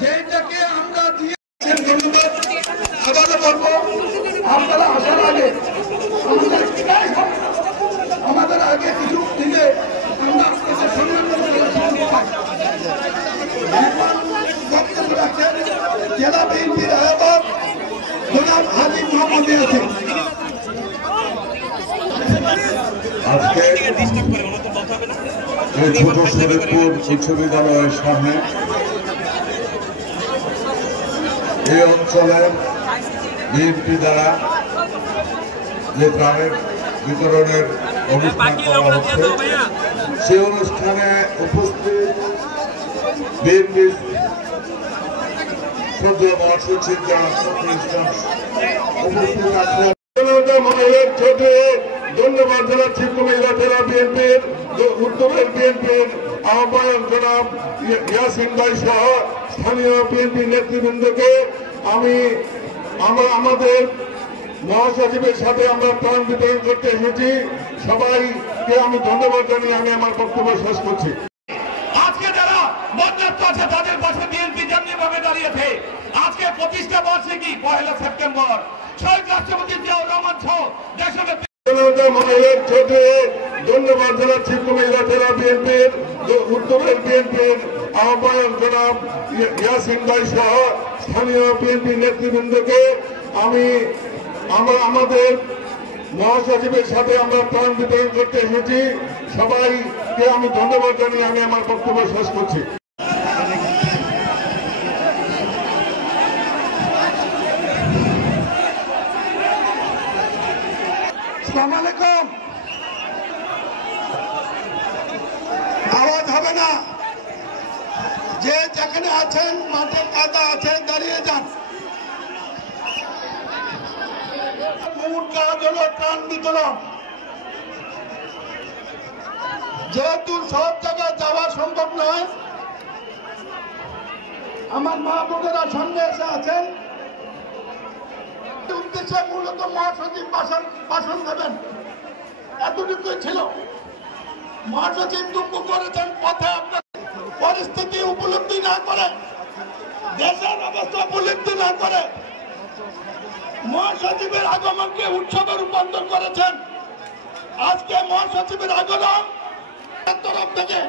যেটাকে আমরা দিয়েছেন ধন্যবাদ। আবারও বলবো, আপনারা আসার আগে আমাদের আগে কিছু দিলে আমরা আপনাদের সম্মান বক্তব্য রাখছেন জেলা বিএনপির আহ্বায়ক জনাব হাবিব মোহাম্মদ ইয়াসিন। আজকে এই ছোট শরীফপুর উচ্চ বিদ্যালয়ের সামনে এই অঞ্চলের বিএনপি দ্বারা যে ত্রাণের বিতরণের অনুষ্ঠান করা হচ্ছে, সেই অনুষ্ঠানে উপস্থিত বিএনপি শ্রদ্ধেয় মহাসচিব উপস্থিত আছেন। ধন্যবাদ জানাচ্ছি কুমিল্লা জেলা বিএনপির উত্তরের বিএনপির আহ্বায়ক জনাব ইয়াসিন ভাই সহ স্থানীয় বিএনপি নেতৃবৃন্দকে। আমাদের মহাসচিবের সাথে আমরা ত্রাণ বিতরণ করতে এসেছি। সবাইকে আমি ধন্যবাদ জানিয়ে আমি আমার বক্তব্য শেষ করছি। আজকে যারা বন্যার্থ আছে তাদের পাশে বিএনপি যেমনি ভাবে দাঁড়িয়েছে, আজকে প্রতিষ্ঠা বার্ষিকী 1 সেপ্টেম্বর শহীদ রাষ্ট্রপতি জিয়াউর রহমান সহ দেশব্যাপী ধন্যবাদ জানাচ্ছি কুমিল্লা জেলা বিএনপির উত্তরের বিএনপির আহ্বায়ক জনাব ইয়াসিন ভাই সহ স্থানীয় বিএনপি নেতৃবৃন্দকে। আমাদের মহাসচিবের সাথে আমরা ত্রাণ বিতরণ করতে এসেছি। সবাইকে আমি ধন্যবাদ জানিয়ে আমি আমার বক্তব্য শেষ করছি। আসসালামু আলাইকুম। আওয়াজ হবে না, যে যেখানে আছেন মাঠে কাদা আছে দাঁড়িয়ে যান। মূল কাজ হলো ত্রাণ বিতরণ। যেহেতু সব জায়গায় যাওয়া সম্ভব নয়, আমার মা বোনেরা সামনে এসে আছেন। উদ্দেশ্যে মূলত মহাসচিব ভাষণ দেবেন, এতটুকুই ছিল। মহাসচিব দুঃখ করেছেন পথে আপনার পরিস্থিতি উপলব্ধি না করে, দেশের অবস্থা উপলব্ধি না করে মহাসচিবের আগমনকে উৎসবে রূপান্তর করেছেন। আজকে মহাসচিবের আগমন তরফ থেকে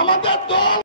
আমাদের দল